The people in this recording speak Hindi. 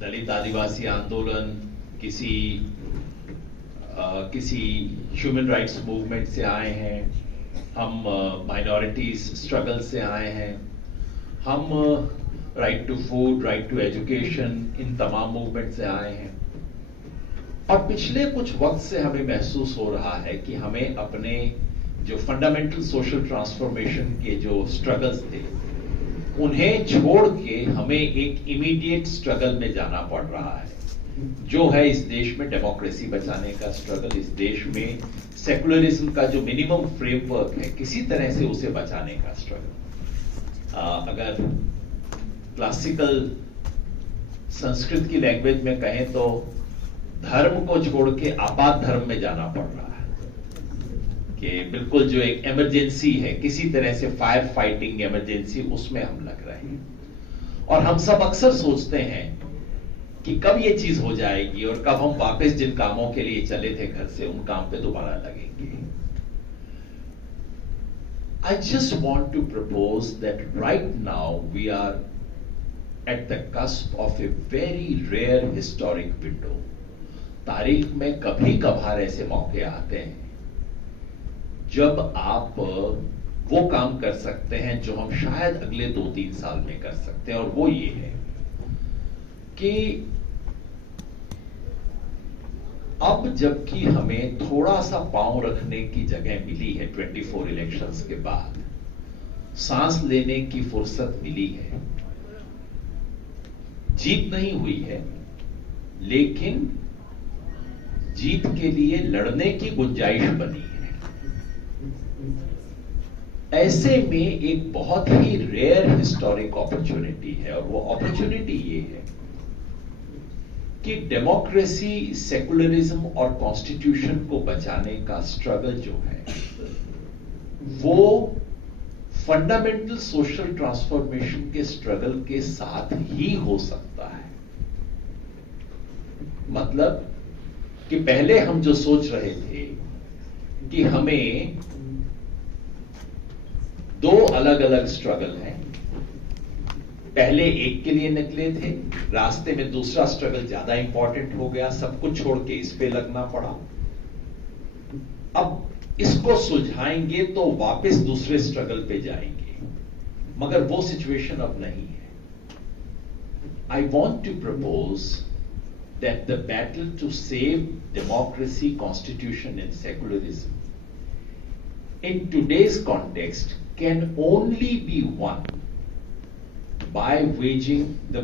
दलित आदिवासी आंदोलन किसी किसी ह्यूमन राइट्स मूवमेंट से आए हैं, हम माइनॉरिटीज स्ट्रगल से आए हैं, हम right to food, right to education, इन तमाम मूवमेंट से आए हैं। और पिछले कुछ वक्त से हमें महसूस हो रहा है कि हमें अपने जो फंडामेंटल सोशल ट्रांसफॉर्मेशन के जो स्ट्रगल्स थे उन्हें छोड़ के हमें एक इमीडिएट स्ट्रगल में जाना पड़ रहा है, जो है इस देश में डेमोक्रेसी बचाने का स्ट्रगल, इस देश में सेकुलरिज्म का जो मिनिमम फ्रेमवर्क है किसी तरह से उसे बचाने का स्ट्रगल। अगर क्लासिकल संस्कृत की लैंग्वेज में कहें तो धर्म को छोड़ के आपात धर्म में जाना पड़ रहा है, कि बिल्कुल जो एक इमरजेंसी है, किसी तरह से फायर फाइटिंग इमरजेंसी, उसमें हम लग रहे हैं। और हम सब अक्सर सोचते हैं कि कब ये चीज हो जाएगी और कब हम वापस जिन कामों के लिए चले थे घर से उन काम पे दोबारा लगेंगे। I just want to propose that right now we are at the cusp of a very rare historic window. तारीख में कभी कभार ऐसे मौके आते हैं जब आप वो काम कर सकते हैं जो हम शायद अगले 2-3 साल में कर सकते हैं, और वो ये है कि अब जबकि हमें थोड़ा सा पांव रखने की जगह मिली है 24 इलेक्शंस के बाद, सांस लेने की फुर्सत मिली है, जीत नहीं हुई है लेकिन जीत के लिए लड़ने की गुंजाइश बनी है। ऐसे में एक बहुत ही रेयर हिस्टोरिक अपॉर्चुनिटी है, और वो अपॉर्चुनिटी ये है कि डेमोक्रेसी, सेकुलरिज्म और कॉन्स्टिट्यूशन को बचाने का स्ट्रगल जो है वो फंडामेंटल सोशल ट्रांसफॉर्मेशन के स्ट्रगल के साथ ही हो सकता है। मतलब कि पहले हम जो सोच रहे थे कि हमें दो अलग अलग स्ट्रगल हैं, पहले एक के लिए निकले थे, रास्ते में दूसरा स्ट्रगल ज्यादा इंपॉर्टेंट हो गया, सब कुछ छोड़ के इस पे लगना पड़ा। अब इसको सुलझाएंगे तो वापस दूसरे स्ट्रगल पे जाएंगे, मगर वो सिचुएशन अब नहीं है। I want to propose that the battle to save democracy, constitution and secularism in today's context can only be won by waging the